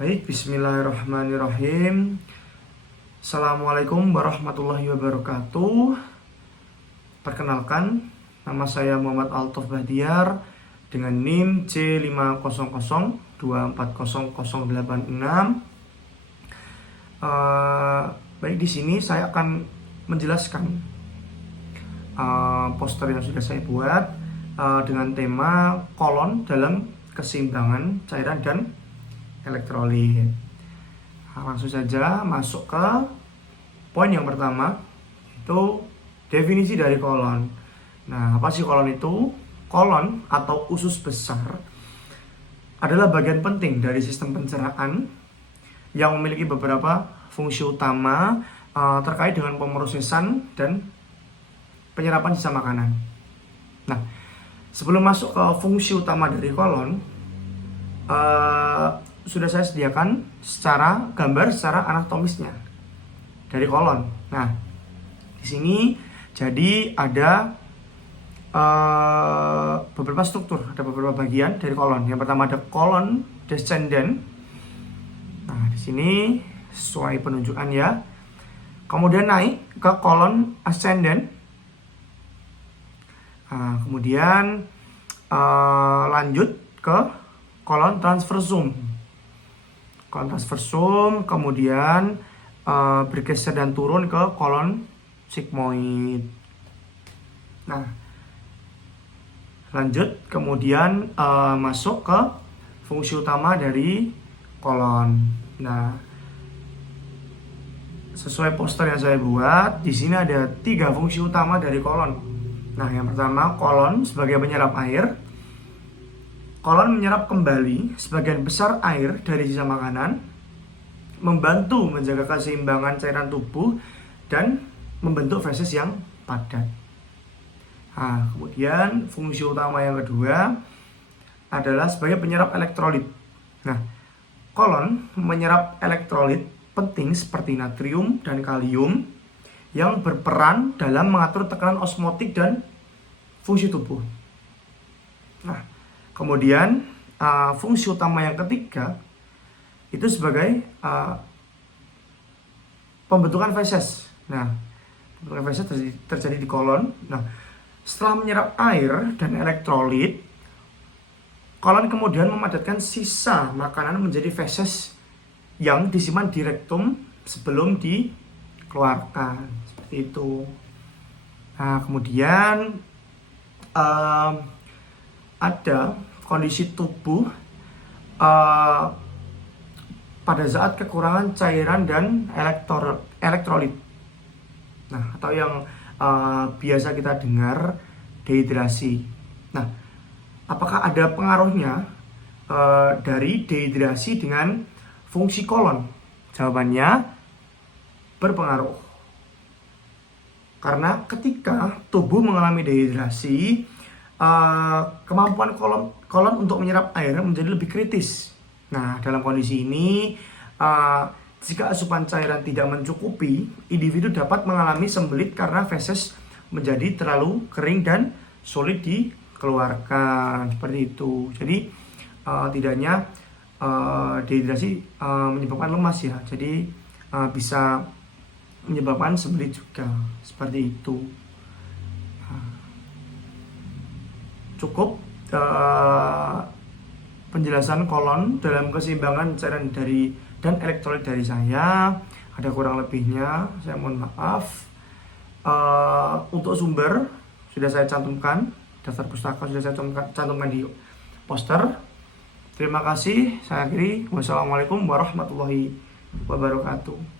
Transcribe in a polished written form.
Baik, bismillahirrahmanirrahim. Assalamualaikum warahmatullahi wabarakatuh. Perkenalkan, nama saya Muhammad Altof Bahtiar dengan NIM C500240086. Baik, di sini saya akan menjelaskan poster yang sudah saya buat dengan tema kolon dalam keseimbangan cairan dan elektrolit. Langsung saja masuk ke poin yang pertama, itu definisi dari kolon. Nah, apa sih kolon itu? Kolon atau usus besar adalah bagian penting dari sistem pencernaan yang memiliki beberapa fungsi utama terkait dengan pemrosesan dan penyerapan sisa makanan. Nah, sebelum masuk ke fungsi utama dari kolon, sudah saya sediakan gambar secara anatomisnya dari kolon. Nah, di sini jadi ada beberapa struktur, ada beberapa bagian dari kolon. Yang pertama ada kolon descendant. Nah, di sini sesuai penunjukan ya. Kemudian naik ke kolon ascendant. Nah, kemudian lanjut ke kolon transversum. Kolon transversum kemudian bergeser dan turun ke kolon sigmoid. Nah, lanjut kemudian masuk ke fungsi utama dari kolon. Nah, sesuai poster yang saya buat, di sini ada 3 fungsi utama dari kolon. Nah, yang pertama, kolon sebagai penyerap air. Kolon menyerap kembali sebagian besar air dari sisa makanan, membantu menjaga keseimbangan cairan tubuh, dan membentuk feses yang padat. Nah, kemudian fungsi utama yang kedua adalah sebagai penyerap elektrolit. Nah, kolon menyerap elektrolit penting seperti natrium dan kalium yang berperan dalam mengatur tekanan osmotik dan fungsi tubuh. Nah, kemudian fungsi utama yang ketiga itu sebagai pembentukan feses. Nah, pembentukan feses terjadi di kolon. Nah, setelah menyerap air dan elektrolit, kolon kemudian memadatkan sisa makanan menjadi feses yang disimpan di rektum sebelum dikeluarkan. Seperti itu. Nah, kemudian ada kondisi tubuh pada saat kekurangan cairan dan elektrolit. Nah, atau yang biasa kita dengar dehidrasi. Nah, apakah ada pengaruhnya dari dehidrasi dengan fungsi kolon? Jawabannya berpengaruh. Karena ketika tubuh mengalami dehidrasi, kemampuan kolon untuk menyerap air menjadi lebih kritis. Nah, dalam kondisi ini, jika asupan cairan tidak mencukupi, individu dapat mengalami sembelit karena feses menjadi terlalu kering dan sulit dikeluarkan. Seperti itu. Jadi, tidak hanya dehidrasi menyebabkan lemas ya. Jadi, bisa menyebabkan sembelit juga. Seperti itu. Cukup penjelasan kolon dalam keseimbangan cairan dan elektrolit dari saya. Ada kurang lebihnya, saya mohon maaf. Untuk sumber sudah saya cantumkan, daftar pustaka sudah saya cantumkan di poster. Terima kasih. Saya akhiri. Wassalamualaikum warahmatullahi wabarakatuh.